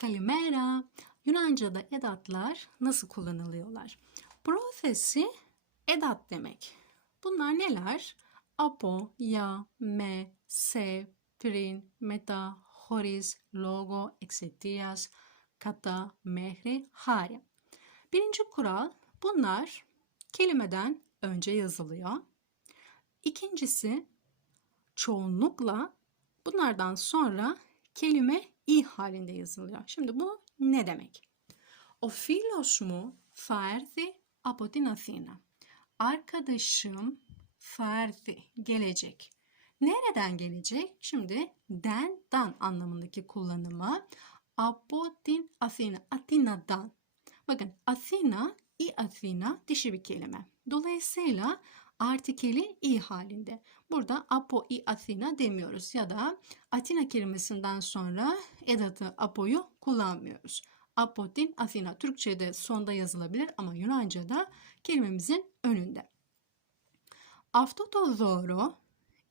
Kalimera. Yunanca'da edatlar nasıl kullanılıyorlar? Profesi edat demek. Bunlar neler? Apo, ya, me, se, prin, meta, horiz, logo, exetias, kata, mehri, hare. Birinci kural bunlar kelimeden önce yazılıyor. İkincisi çoğunlukla bunlardan sonra kelime i halinde yazılıyor. Şimdi bu ne demek? O φίλος μου θα έρθει από την Αθήνα. Arkadaşım θα έρθει, gelecek. Nereden gelecek? Şimdi den, dan anlamındaki kullanımı από την Αθήνα, Atina'dan. Bakın Athena, i Athena dişi bir kelime. Dolayısıyla artikeli i halinde. Burada apo i Athena demiyoruz ya da Atina kelimesinden sonra edatı apoyu kullanmıyoruz. Apotin Athena Türkçe'de sonda yazılabilir ama Yunanca'da kelimemizin önünde. Αυτό το δώρο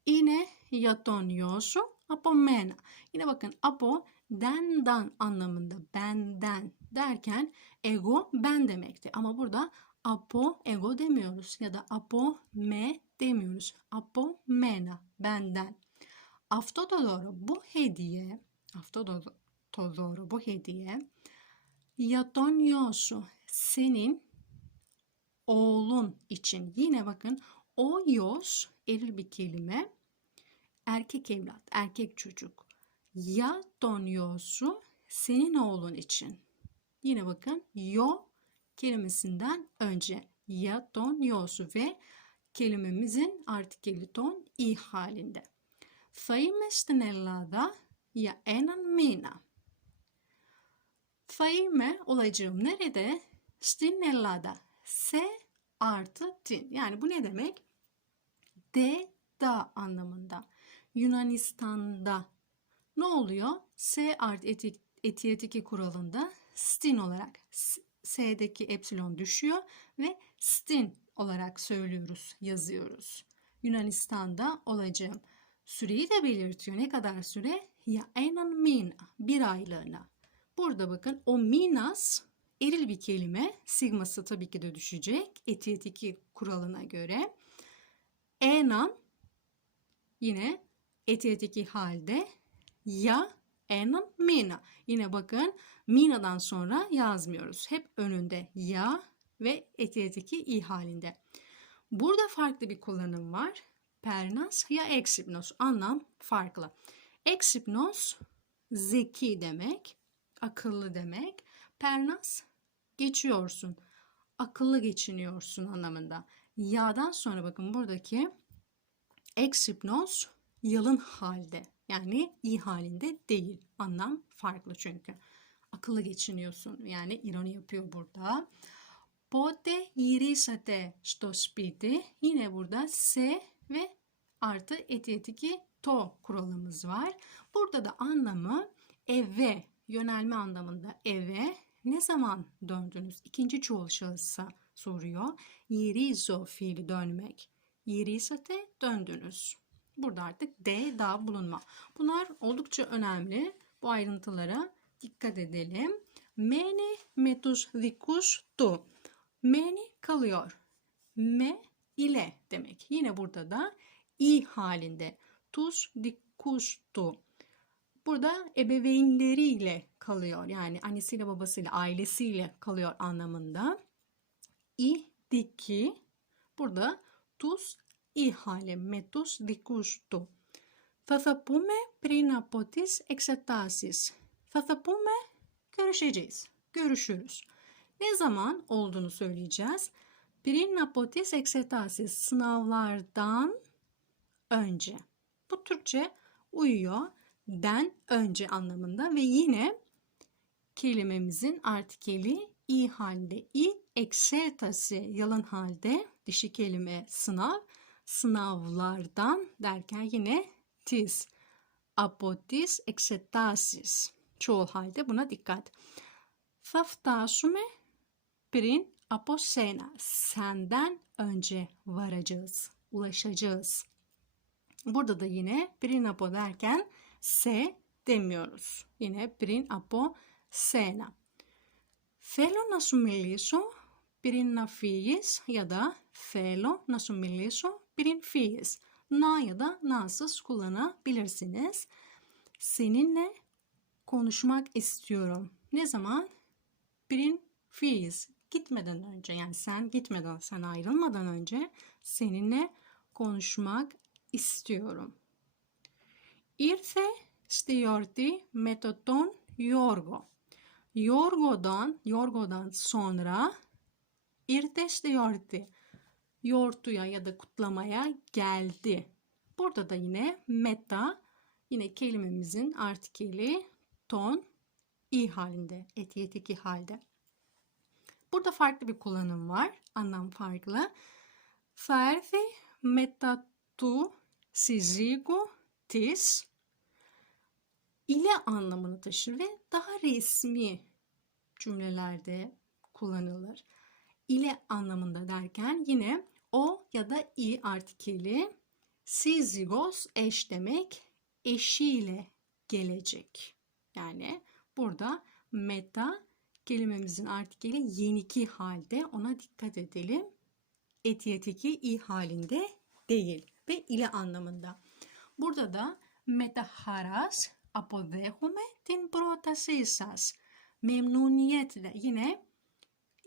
είναι για τον γιο σου από μένα. Yine bakın apo denden anlamında benden derken ego ben demekti. Ama burada apo ego demiyoruz ya da apo me demiyoruz. Apo mena benden. Αυτό το δώρο bu hediye αυτό το, το δώρο bu hediye για τον γιο σου senin oğlun için. Yine bakın o yos eril bir kelime. Erkek evlat, erkek çocuk. Ya don yosu senin oğlun için. Yine bakın yo kelimesinden önce ya don yosu ve kelimemizin artikeli ton i halinde. Θα είμαι στην Ελλάδα για έναν μήνα. Θα είμαι olacağım nerede? Στην Ελλάδα. Se artı tin. Yani bu ne demek? De da anlamında. Yunanistan'da ne oluyor? S art eti, etiyetiki kuralında stin olarak S- S'deki epsilon düşüyor ve stin olarak söylüyoruz, yazıyoruz. Yunanistan'da olacağım. Süreyi de belirtiyor. Ne kadar süre? Ya enan mina. Bir aylığına. Burada bakın o minas eril bir kelime. Sigması tabii ki de düşecek. Etiyetiki kuralına göre. Enan yine etiyetiki halde ya enan mina. Yine bakın mina'dan sonra yazmıyoruz. Hep önünde ya ve etiyetiki i halinde. Burada farklı bir kullanım var. Pernas ya eksipnos. Anlam farklı. Eksipnos zeki demek, akıllı demek. Pernas geçiyorsun, akıllı geçiniyorsun anlamında. Ya'dan sonra bakın buradaki eksipnos yalın halde. Yani iyi halinde değil. Anlam farklı çünkü. Akıllı geçiniyorsun. Yani ironi yapıyor burada. Pote yirisate sto spiti. Yine burada se ve artı eti etiki to kuralımız var. Burada da anlamı eve, yönelme anlamında eve ne zaman döndünüz? İkinci çoğul şahısa soruyor. Yirizo fiili dönmek. Yirisate döndünüz. Burada artık de daha bulunma. Bunlar oldukça önemli. Bu ayrıntılara dikkat edelim. Meni metus dikus tu. Meni kalıyor. Me ile demek. Yine burada da i halinde. Tus dikus tu. Burada ebeveynleriyle kalıyor. Yani annesiyle babasıyla ailesiyle kalıyor anlamında. I diki burada tus i hale metus dikus tu. Θα θα πούμε πριν από τις εξετάσεις. Θα θα πούμε görüşeceğiz. Görüşürüz. Ne zaman olduğunu söyleyeceğiz. Πριν από τις εξετάσεις. Sınavlardan önce. Bu Türkçe uyuyor. Den önce anlamında ve yine kelimemizin artikeli i halde. i eksetası yalın halde. Dişi kelime sınav. Sınavlardan derken yine tis. Apotis εξετάσεις. Çoğul halde buna dikkat. Θα φτάσουμε πριν από σένα. Senden önce varacağız, ulaşacağız. Burada da yine πριν από derken se demiyoruz. Yine πριν από σένα. Θέλω να σου μιλήσω πριν να φύγεις ya da θέλω να σου μιλήσω birin fiiz. Na ya da nasız kullanabilirsiniz. Seninle konuşmak istiyorum. Ne zaman? Birin fiiz. Gitmeden önce yani sen gitmeden sen ayrılmadan önce seninle konuşmak istiyorum. İrse istiyordi metoton yorgo. Yorgo'dan, yorgo'dan sonra irteş diyordu γιορτή. Yortuya ya da kutlamaya geldi. Burada da yine meta, yine kelimemizin artikeli ton i halinde, etiyetik i halde. Burada farklı bir kullanım var. Anlam farklı. Θα έρθει μετά του συζύγου της ile anlamını taşır ve daha resmi cümlelerde kullanılır. İle anlamında derken yine o ya da i artikeli sizigos eş demek eşiyle gelecek. Yani burada meta kelimemizin artikeli yeniki halde ona dikkat edelim. Etiyeteki i halinde değil ve ile anlamında. Burada da meta haras apodehome tin protasi sas memnuniyetle yine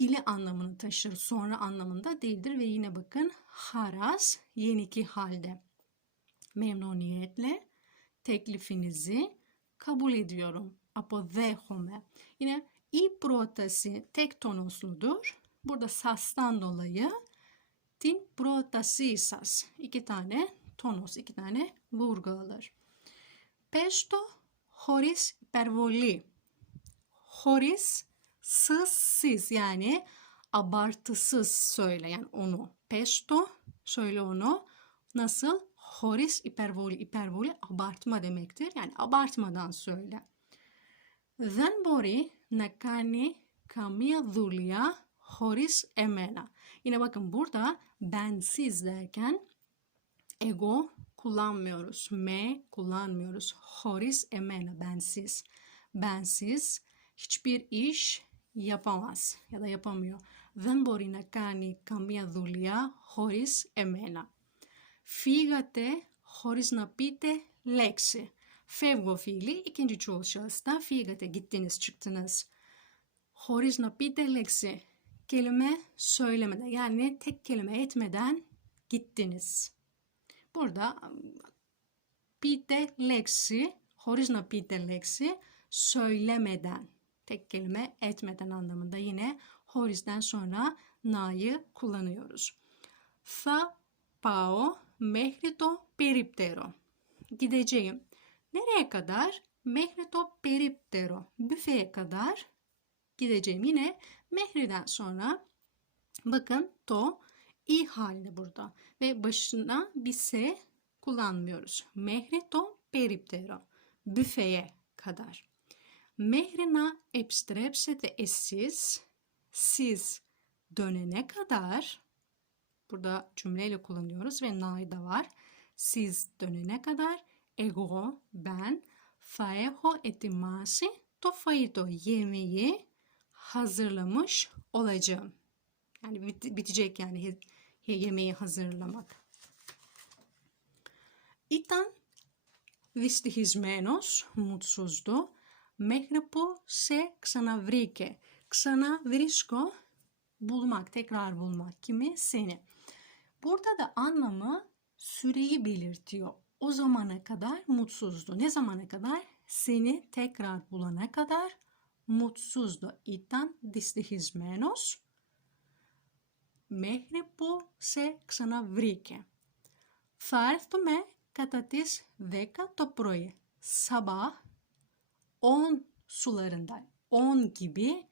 ili anlamını taşır. Sonra anlamında değildir ve yine bakın haras yeniki halde. Memnuniyetle teklifinizi kabul ediyorum. Apodehome. Yine i protasi tek tonosludur. Burada sastan dolayı din protasi sas. İki tane tonos, iki tane vurgu alır. Pesto horis pervoli. Horis sızsız yani abartısız söyle yani onu. Pesto söyle onu. Nasıl? Horis hiperboli. Hiperboli abartma demektir. Yani abartmadan söyle. Δεν μπορεί να κάνει καμία δουλειά χωρίς εμένα. Yine bakın burada bensiz derken ego kullanmıyoruz. Me kullanmıyoruz. Horis emena bensiz. Bensiz hiçbir iş Για πάω για πάω μου δεν μπορεί να κάνει καμία δουλειά χωρίς εμένα. Φύγατε χωρίς να πείτε λέξη. Φεύγω φίλοι, εκείνοι τους όλους τα φύγατε, κοίτησες τις. Χωρίς να πείτε λέξη, Κελμέ, σούλεμεδα, για να είναι τεκ κελυμέ ετμέδα, πείτε λέξη, χωρίς να πείτε λέξη, σούλεμεδα. tek kelime etmeden anlamında yine horizden sonra na'yı kullanıyoruz. Sa pao mehrito periptero. Gideceğim. Nereye kadar? Mehrito periptero. Büfeye kadar gideceğim. Yine mehriden sonra bakın to i halde burada ve başına bir se kullanmıyoruz. Mehrito periptero. Büfeye kadar. Μέχρι να επιστρέψετε εσείς, siz dönene kadar, burada cümleyle kullanıyoruz ve na'yı da var. Siz dönene kadar, εγώ, ben, θα έχω ετοιμάσει το φαΐτο, yemeği hazırlamış olacağım. Yani bit- bitecek yani he- he- yemeği hazırlamak. Ήταν δυστυχισμένος, mutsuzdu, μέχρι που σε ξαναβρήκε. Ξαναβρίσκω, bulmak, tekrar bulmak. Kimi? Seni. Burada da anlamı süreyi belirtiyor. O zamana kadar mutsuzdu. Ne zamana kadar? Seni tekrar bulana kadar mutsuzdu. Ήταν δυστυχισμένος μέχρι που σε ξαναβρήκε. Θα έρθουμε κατά τις 10 το πρωί. Sabah 10 sularında 10 gibi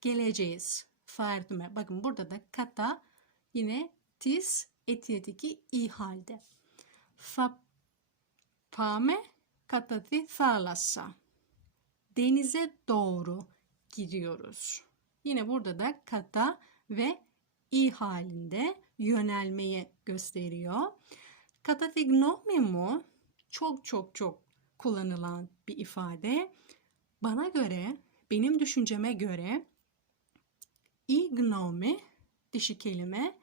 geleceğiz. Ferdüme. Bakın burada da kata yine tis etiyedeki i halde. Fa, pame katati thalassa. Denize doğru gidiyoruz. Yine burada da kata ve i halinde yönelmeyi gösteriyor. Katatignomimu çok çok çok kullanılan bir ifade. Bana göre benim düşünceme göre i gnome dişi kelime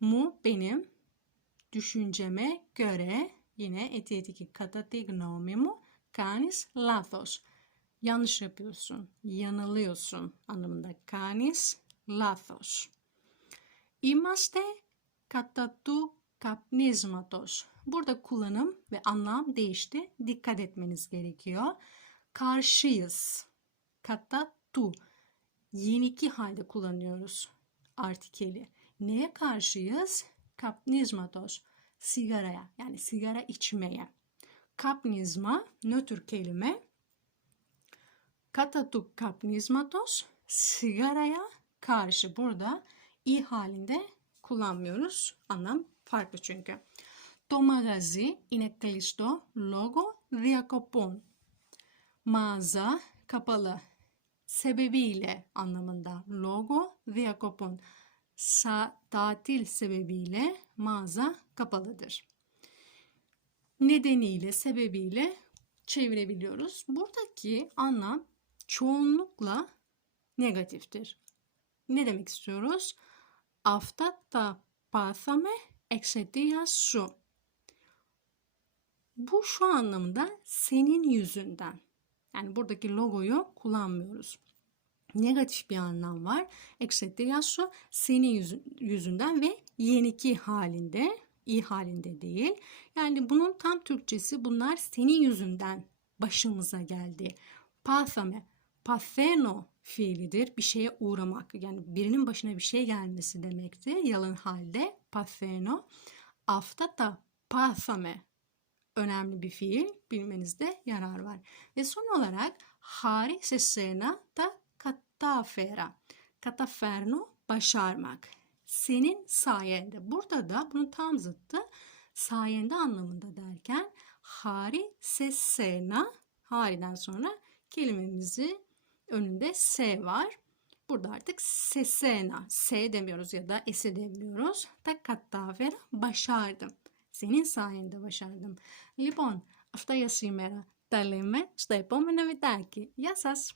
mu benim düşünceme göre yine etietiki kata ti gnome mu kanis lathos. Yanlış yapıyorsun, yanılıyorsun anlamında kanis lathos. Είμαστε κατά του kapnizmatos. Burada kullanım ve anlam değişti. Dikkat etmeniz gerekiyor. Karşıyız. Kata tu. Yeniki halde kullanıyoruz artikeli. Neye karşıyız? Kapnizmatos. Sigaraya yani sigara içmeye. Kapnizma nötr kelime. Kata tu kapnizmatos sigaraya karşı. Burada i halinde kullanmıyoruz. Anlam farklı çünkü. Το μαγαζί είναι κλειστό λόγω διακοπών. Mağaza kapalı. Sebebiyle anlamında. Logo diyakopon. Sa tatil sebebiyle mağaza kapalıdır. Nedeniyle, sebebiyle çevirebiliyoruz. Buradaki anlam çoğunlukla negatiftir. Ne demek istiyoruz? Αυτά τα πάθαμε εξαιτίας σου. Bu şu anlamda senin yüzünden. Yani buradaki logoyu kullanmıyoruz. Negatif bir anlam var. Eksettir yaşlı senin yüzünden ve yeniki halinde iyi halinde değil. Yani bunun tam Türkçesi bunlar senin yüzünden başımıza geldi. Pathame, patheno fiilidir. Bir şeye uğramak yani birinin başına bir şey gelmesi demekti. Yalın halde patheno. Aftata pathame önemli bir fiil bilmenizde yarar var. Ve son olarak hari seslerine da katafera. Kataferno başarmak. Senin sayende. Burada da bunun tam zıttı sayende anlamında derken hari sesena hariden sonra kelimemizi önünde s var. Burada artık sesena s demiyoruz ya da s demiyoruz. Takattavera başardım. Senin sayende başardım. Λοιπόν, αυτά για σήμερα. Τα λέμε στο επόμενο βιντεάκι. Γεια σας!